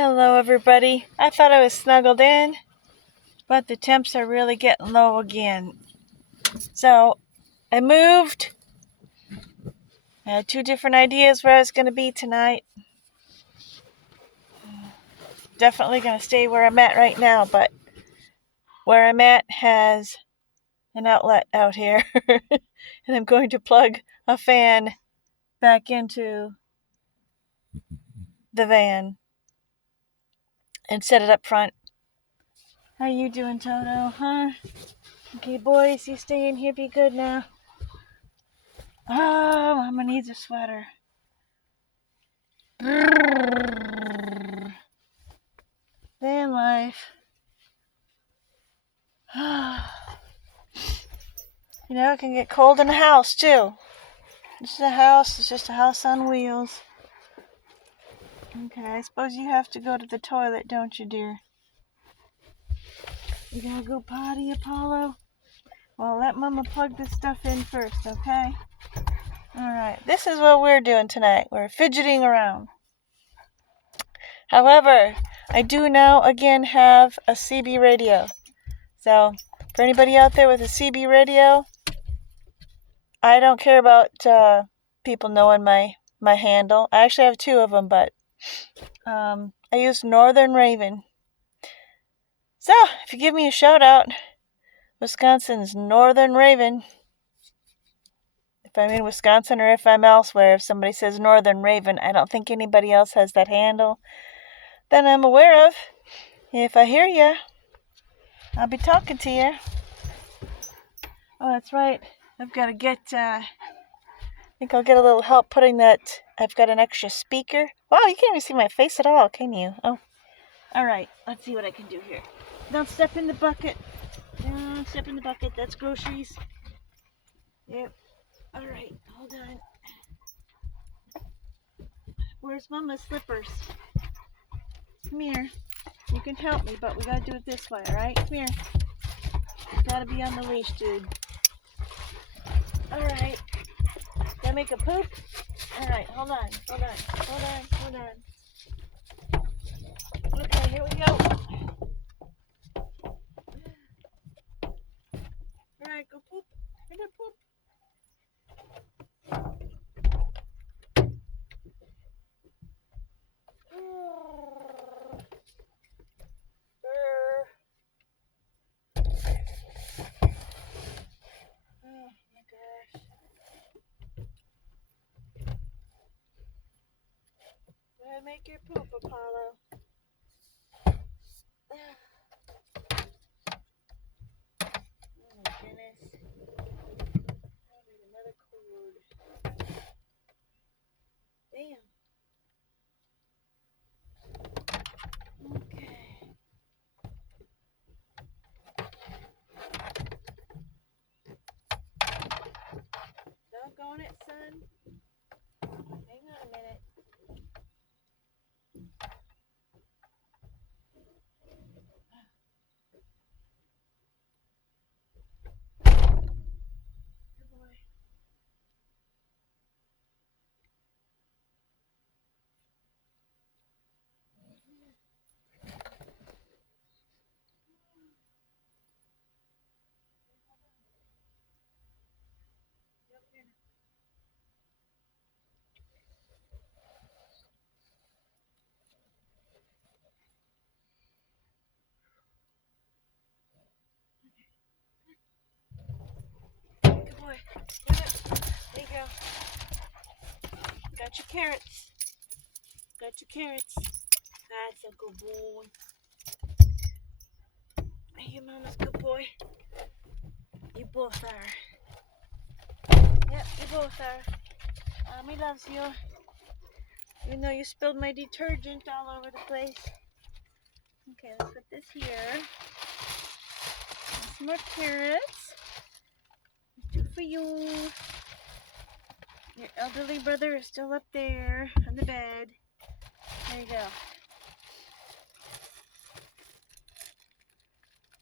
Hello everybody. I thought I was snuggled in, but the temps are really getting low again. So I moved. I had two different ideas where I was going to be tonight. Definitely going to stay where I'm at right now, but where I'm at has an outlet out here. And I'm going to plug a fan back into the van and set it up front. How you doing, Toto? Huh? Okay, boys, you stay in here. Be good now. Oh, Mama needs a sweater. Van life. You know, it can get cold in a house, too. This is a house. It's just a house on wheels. Okay, I suppose you have to go to the toilet, don't you, dear? You gotta go potty, Apollo? Well, let Mama plug this stuff in first, okay? Alright, this is what we're doing tonight. We're fidgeting around. However, I do now again have a CB radio. So, for anybody out there with a CB radio, I don't care about people knowing my handle. I actually have two of them, but I use Northern Raven. So, if you give me a shout out, Wisconsin's Northern Raven. If I'm in Wisconsin or if I'm elsewhere, if somebody says Northern Raven, I don't think anybody else has that handle that I'm aware of. If I hear you, I'll be talking to you. Oh, that's right. I've got to get, I think I'll get a little help putting that. I've got an extra speaker. Wow, you can't even see my face at all, can you? Oh. Alright, let's see what I can do here. Don't step in the bucket. Don't step in the bucket. That's groceries. Yep. Alright, hold on. Where's Mama's slippers? Come here. You can help me, but we gotta do it this way, alright? Come here. You gotta be on the leash, dude. Alright. Did I make a poop? Alright, hold on. Okay, here we go. Alright, go poop. You're gonna poop. Oh my gosh. Go ahead, make your poop, Apollo. Oh my goodness. I need another cord. Damn. Okay. Doggone it, son. Hang on a minute. Good boy. Good boy. Yep. There you go. Got your carrots. Got your carrots. That's a good boy. Hey, Mama's good boy. You both are. Yep, you both are. Mommy loves you. Even though you spilled my detergent all over the place. Okay, let's put this here. Some more carrots. Two for you. Your elderly brother is still up there on the bed. There you go.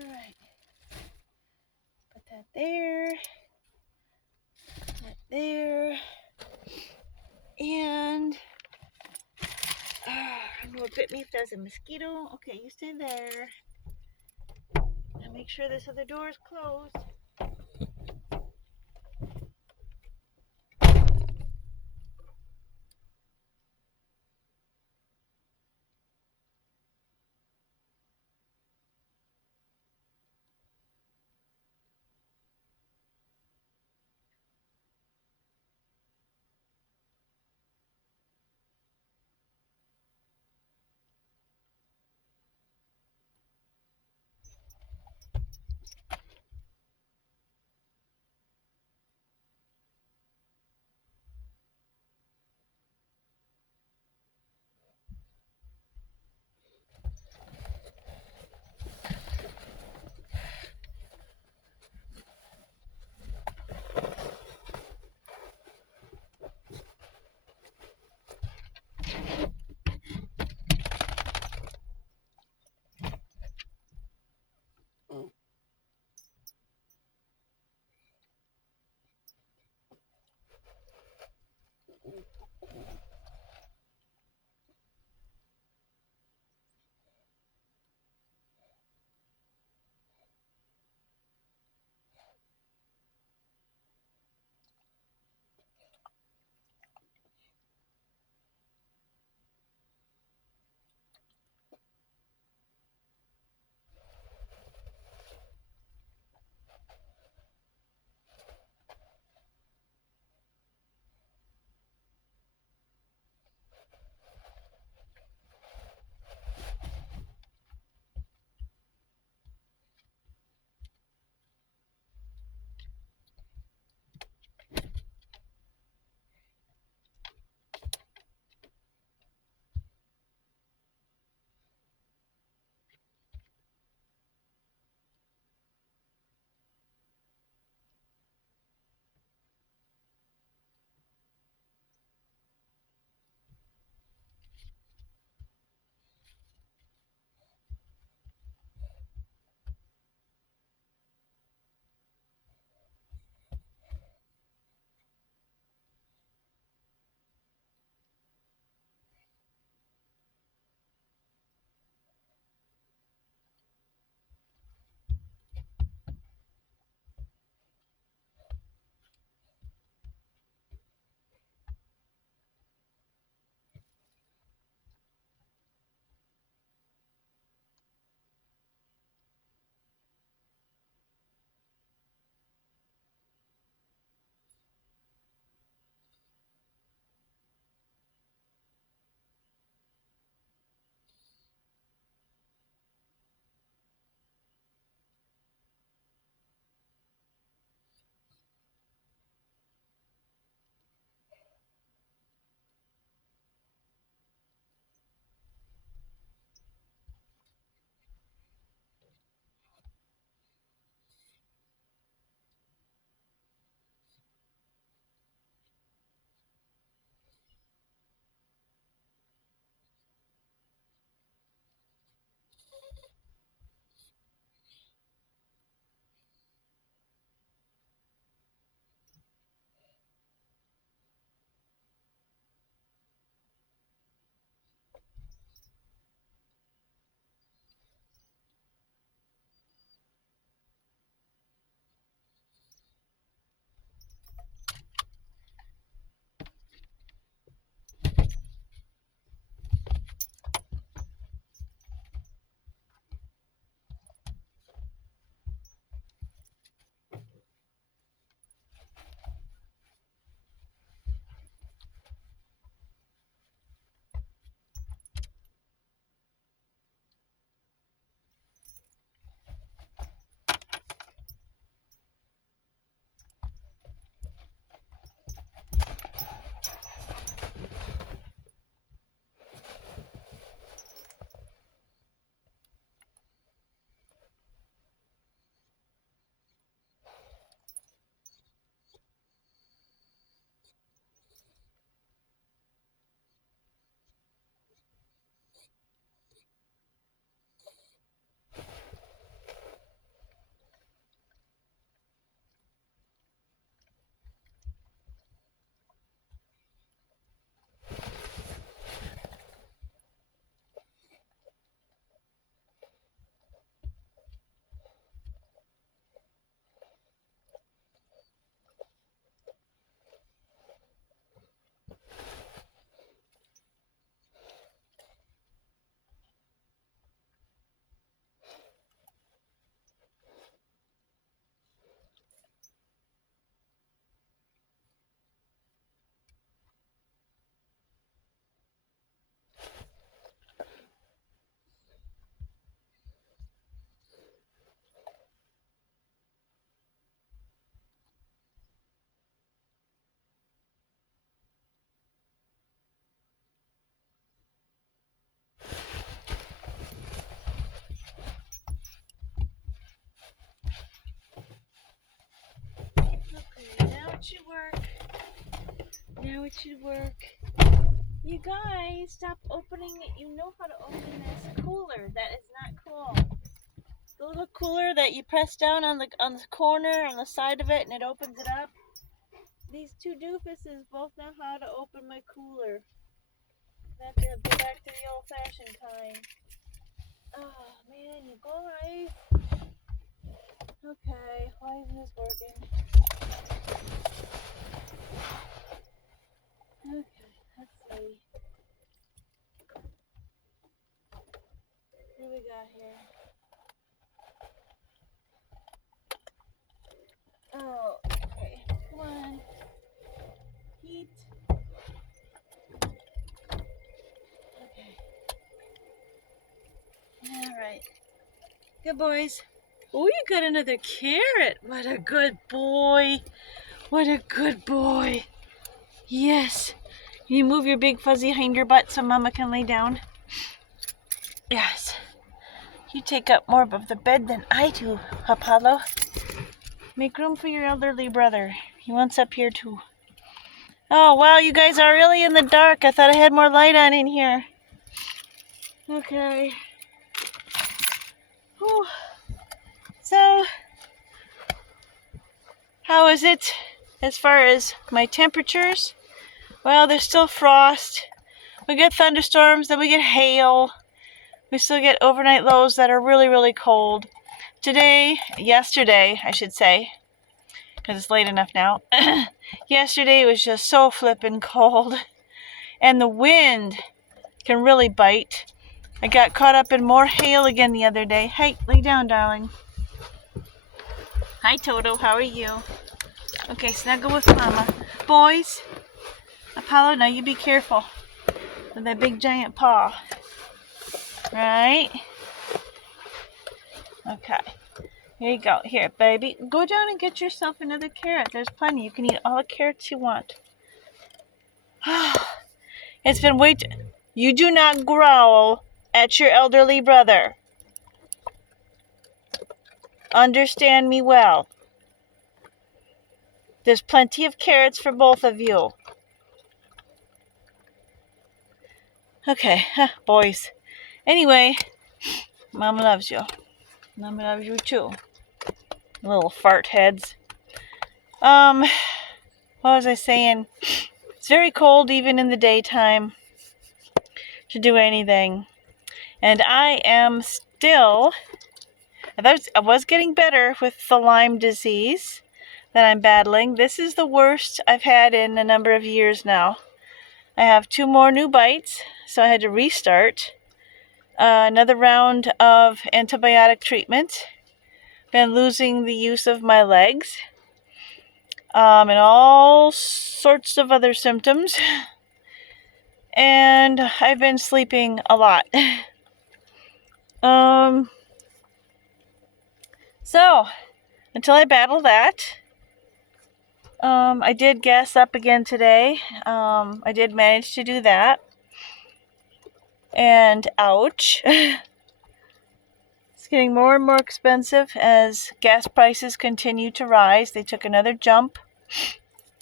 Alright. Put that there. That there. And I'm going to bit me if there's a mosquito. Okay, you stay there. And make sure this other door is closed. it should work. Now it should work. You guys, stop opening it. You know how to open this cooler. That is not cool. The little cooler that you press down on the corner, on the side of it, and it opens it up. These two doofuses both know how to open my cooler. I have to go back to the old-fashioned kind. Oh, man, you guys. Okay, why isn't this working? Okay, let's see. What do we got here? Oh, okay. Come on. Heat. Okay. Alright. Good boys. Oh, you got another carrot. What a good boy. What a good boy. Yes. Can you move your big fuzzy hinder butt so Mama can lay down? Yes. You take up more of the bed than I do, Apollo. Make room for your elderly brother. He wants up here too. Oh, wow, you guys are really in the dark. I thought I had more light on in here. Okay. Whew. So, how is it as far as my temperatures? Well, there's still frost. We get thunderstorms, then we get hail. We still get overnight lows that are really, really cold. Yesterday, I should say, because it's late enough now. Yesterday was just so flippin' cold. And the wind can really bite. I got caught up in more hail again the other day. Hey, lay down, darling. Hi, Toto. How are you? Okay, snuggle with Mama. Boys, Apollo, now you be careful with that big giant paw. Right? Okay. Here you go. Here, baby. Go down and get yourself another carrot. There's plenty. You can eat all the carrots you want. It's been way too... You do not growl at your elderly brother. Understand me well. There's plenty of carrots for both of you. Okay, boys. Anyway, Mama loves you. Mama loves you too. Little fart heads. What was I saying? It's very cold even in the daytime to do anything. And I am still... I was getting better with the Lyme disease that I'm battling. This is the worst I've had in a number of years now. I have 2 more new bites, so I had to restart. Another round of antibiotic treatment. Been losing the use of my legs. And all sorts of other symptoms. And I've been sleeping a lot. So, until I battle that, I did gas up again today. I did manage to do that. And ouch. It's getting more and more expensive as gas prices continue to rise. They took another jump.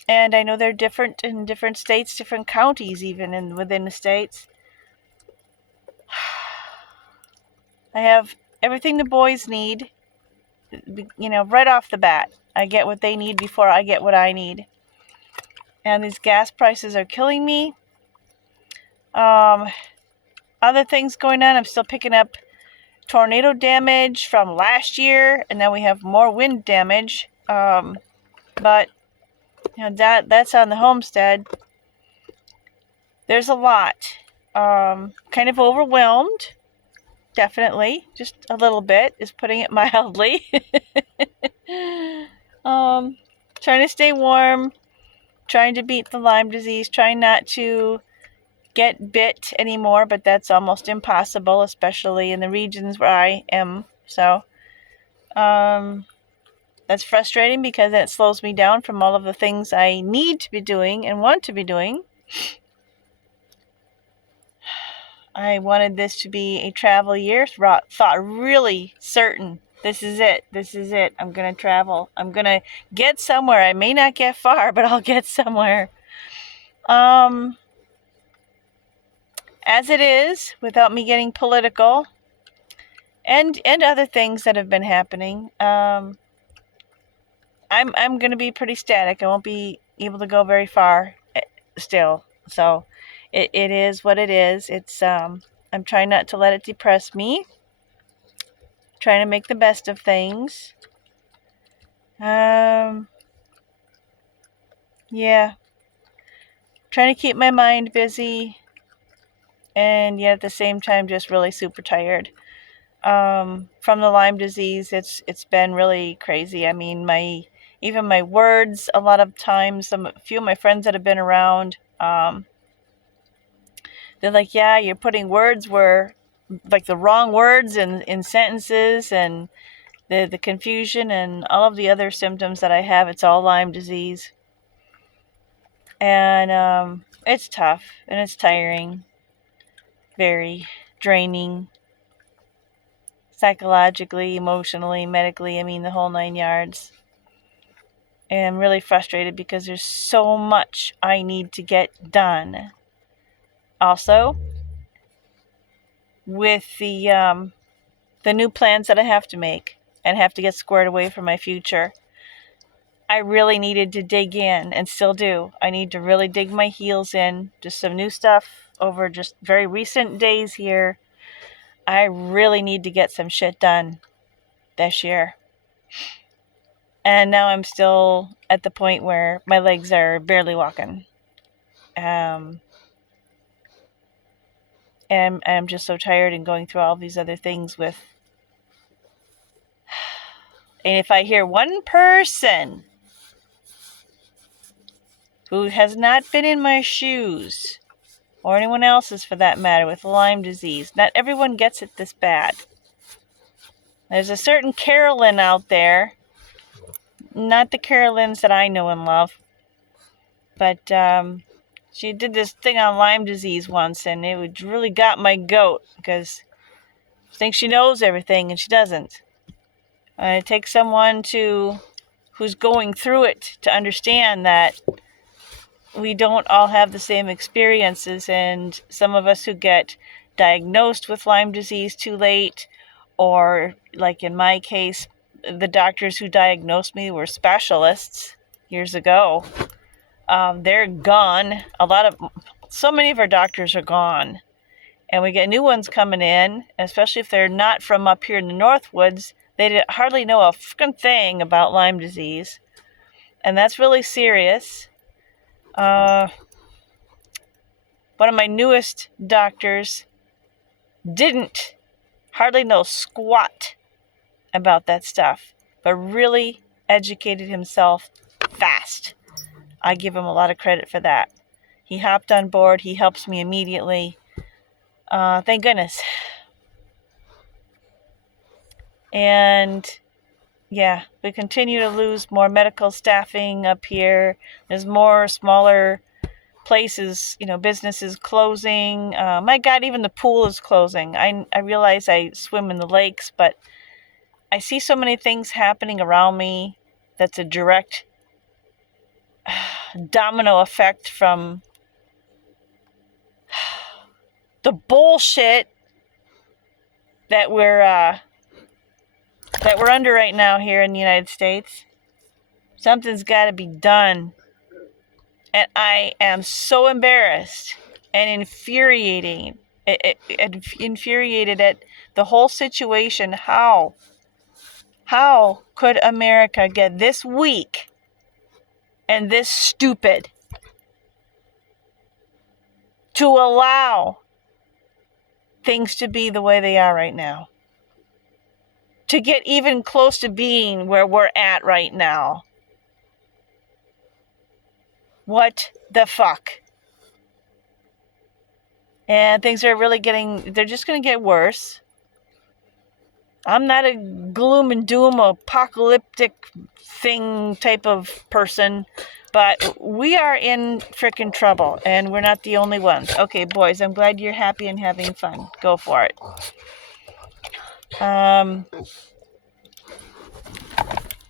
And I know they're different in different states, different counties even within the states. I have everything the boys need. You know, right off the bat, I get what they need before I get what I need. And these gas prices are killing me. Other things going on, I'm still picking up tornado damage from last year, and then we have more wind damage. But you know, that's on the homestead. There's a lot. Kind of overwhelmed. Definitely, just a little bit is putting it mildly. Trying to stay warm, trying to beat the Lyme disease, trying not to get bit anymore, but that's almost impossible, especially in the regions where I am. So, that's frustrating because it slows me down from all of the things I need to be doing and want to be doing. I wanted this to be a travel year, thought really certain This is it. This is it. I'm going to travel. I'm going to get somewhere. I may not get far, but I'll get somewhere. As it is, without me getting political, and other things that have been happening, I'm going to be pretty static. I won't be able to go very far still. So it is what it is. It's I'm trying not to let it depress me. Trying to make the best of things. Yeah. Trying to keep my mind busy, and yet at the same time just really super tired. From the Lyme disease, it's been really crazy. I mean, even my words, a lot of times, a few of my friends that have been around, they're like, yeah, you're putting words where, like, the wrong words in sentences, and the confusion and all of the other symptoms that I have, it's all Lyme disease. And it's tough, and it's tiring, very draining, psychologically, emotionally, medically, I mean, the whole 9 yards. And I'm really frustrated because there's so much I need to get done. Also, with the new plans that I have to make and have to get squared away for my future, I really needed to dig in, and still do. I need to really dig my heels in to some new stuff over just very recent days here. I really need to get some shit done this year. And now I'm still at the point where my legs are barely walking. And I'm just so tired and going through all these other things with... And if I hear one person who has not been in my shoes, or anyone else's for that matter, with Lyme disease, not everyone gets it this bad. There's a certain Carolyn out there, not the Carolyns that I know and love, but she did this thing on Lyme disease once, and it really got my goat, because she thinks she knows everything, and she doesn't. And it takes someone who's going through it to understand that we don't all have the same experiences, and some of us who get diagnosed with Lyme disease too late, or like in my case, the doctors who diagnosed me were specialists years ago. They're gone. So many of our doctors are gone, and we get new ones coming in, especially if they're not from up here in the Northwoods. They hardly know a fucking thing about Lyme disease, and that's really serious. One of my newest doctors didn't hardly know squat about that stuff, but really educated himself fast. I give him a lot of credit for that. He hopped on board. He helps me immediately. Thank goodness. And yeah, we continue to lose more medical staffing up here. There's more smaller places, businesses closing. My God, even the pool is closing. I realize I swim in the lakes, but I see so many things happening around me that's a direct domino effect from the bullshit that we're under right now here in the United States. Something's got to be done. And I am so embarrassed and infuriated at the whole situation. How could America get this weak and this stupid to allow things to be the way they are right now? To get even close to being where we're at right now. What the fuck? And things are really they're just going to get worse. I'm not a gloom and doom apocalyptic thing type of person, but we are in frickin' trouble, and we're not the only ones. Okay, boys, I'm glad you're happy and having fun. Go for it.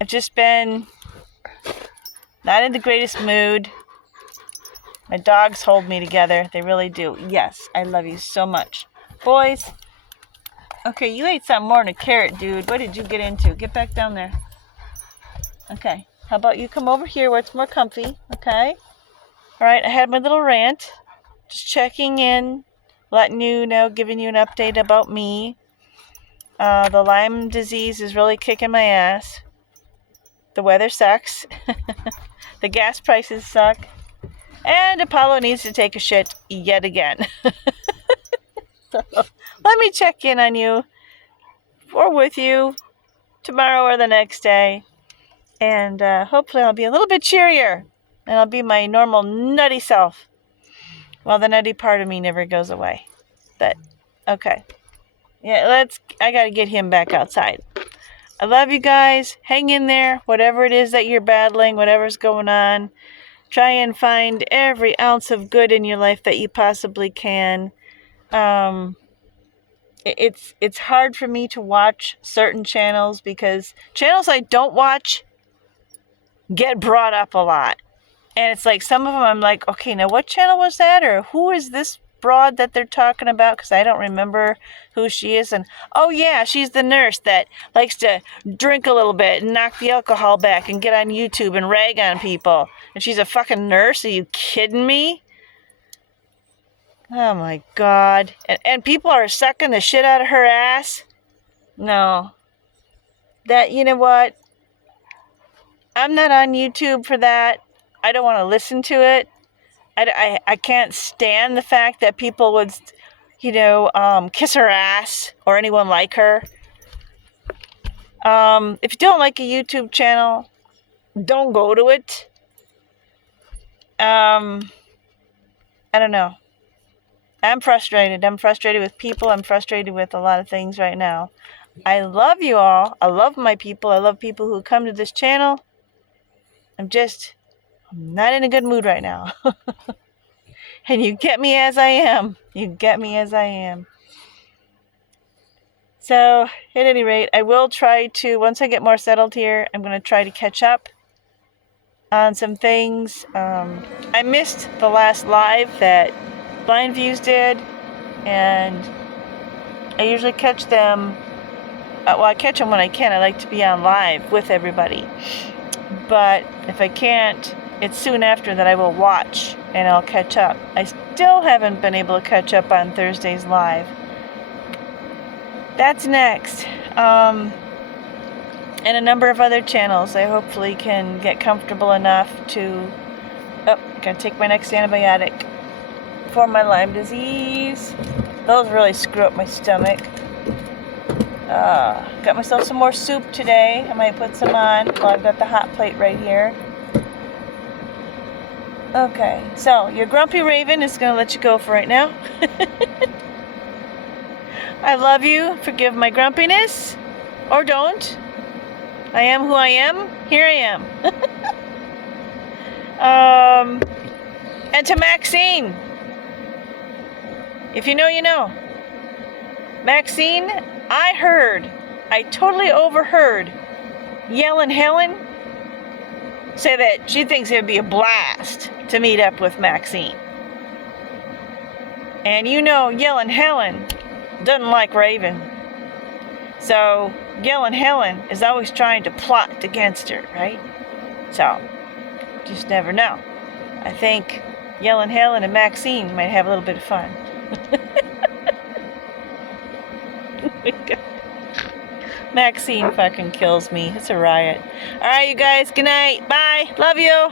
I've just been not in the greatest mood. My dogs hold me together. They really do. Yes, I love you so much. Boys. Okay, you ate something more than a carrot, dude. What did you get into? Get back down there. Okay. How about you come over here where it's more comfy? Okay. All right, I had my little rant. Just checking in, letting you know, giving you an update about me. The Lyme disease is really kicking my ass. The weather sucks. The gas prices suck. And Apollo needs to take a shit yet again. So, let me check in on you or with you tomorrow or the next day. And hopefully I'll be a little bit cheerier. And I'll be my normal nutty self. Well, the nutty part of me never goes away. But, okay. Yeah, I gotta get him back outside. I love you guys. Hang in there. Whatever it is that you're battling, whatever's going on. Try and find every ounce of good in your life that you possibly can. It's hard for me to watch certain channels because channels I don't watch get brought up a lot. And it's like some of them I'm like, okay, now what channel was that? Or who is this broad that they're talking about? Because I don't remember who she is. And oh yeah, she's the nurse that likes to drink a little bit and knock the alcohol back and get on YouTube and rag on people. And she's a fucking nurse? Are you kidding me? Oh my God. And people are sucking the shit out of her ass? No. You know what? I'm not on YouTube for that. I don't want to listen to it. I can't stand the fact that people would, kiss her ass or anyone like her. If you don't like a YouTube channel, don't go to it. I don't know. I'm frustrated. I'm frustrated with people. I'm frustrated with a lot of things right now. I love you all. I love my people. I love people who come to this channel. I'm not in a good mood right now. And you get me as I am. You get me as I am. So, at any rate, I will try to, once I get more settled here, I'm going to try to catch up on some things. I missed the last live that Blind Views did, and I usually catch them, I catch them when I can. I like to be on live with everybody. But if I can't, it's soon after that I will watch and I'll catch up. I still haven't been able to catch up on Thursday's live. That's next. And a number of other channels I hopefully can get comfortable enough to... Oh, gotta take my next antibiotic for my Lyme disease. Those really screw up my stomach. Got myself some more soup today. I might put some on. Well, I've got the hot plate right here. Okay, so your grumpy raven is going to let you go for right now. I love you. Forgive my grumpiness. Or don't. I am who I am. Here I am. And to Maxine. If you know, you know. Maxine, I totally overheard Yellin' Helen say that she thinks it would be a blast to meet up with Maxine. And you know Yellin' Helen doesn't like Raven. So Yellin' Helen is always trying to plot against her, right? So, just never know. I think Yellin' Helen and Maxine might have a little bit of fun. Oh my God. Maxine fucking kills me. It's a riot. Alright, you guys. Good night. Bye. Love you.